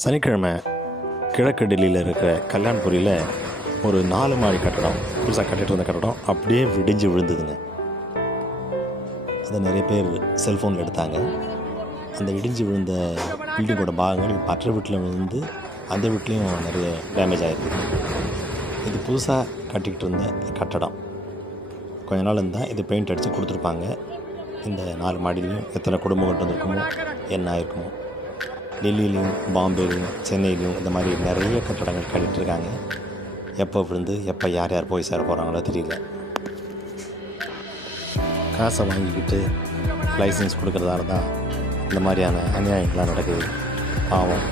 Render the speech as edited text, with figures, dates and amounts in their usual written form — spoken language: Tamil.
சனிக்கிழமை கிழக்கு டெல்லியில் இருக்கிற கல்யாண்புரியில் ஒரு 4 மாடி கட்டடம், புதுசாக கட்டிகிட்டு இருந்த கட்டடம் அப்படியே விடிஞ்சு விழுந்ததுங்க. அதை நிறைய பேர் செல்ஃபோனில் எடுத்தாங்க. அந்த இடிஞ்சு விழுந்த பில்டிங்கோட பாகங்கள் மற்ற வீட்டில் விழுந்து அந்த வீட்லேயும் நிறைய டேமேஜ் ஆகிருக்குது. இது புதுசாக கட்டிக்கிட்டு இருந்த கட்டடம். கொஞ்ச நாள் இருந்தால் இது பெயிண்ட் அடித்து கொடுத்துருப்பாங்க. இந்த 4 மாடிலையும் எத்தனை குடும்பம் கொண்டு வந்திருக்குமோ, என்ன ஆயிருக்குமோ. டெல்லியிலையும் பாம்பேலையும் சென்னையிலையும் இந்த மாதிரி நிறைய கட்டடங்கள் கட்டிகிட்ருக்காங்க. எப்போ விழுந்து எப்போ யார் யார் போய் சேர போகிறாங்களோ தெரியல. காசை வாங்கிக்கிட்டு லைசன்ஸ் கொடுக்குறதால தான் இந்த மாதிரியான அநியாயங்கள்லாம் நடக்குது. பாவம்.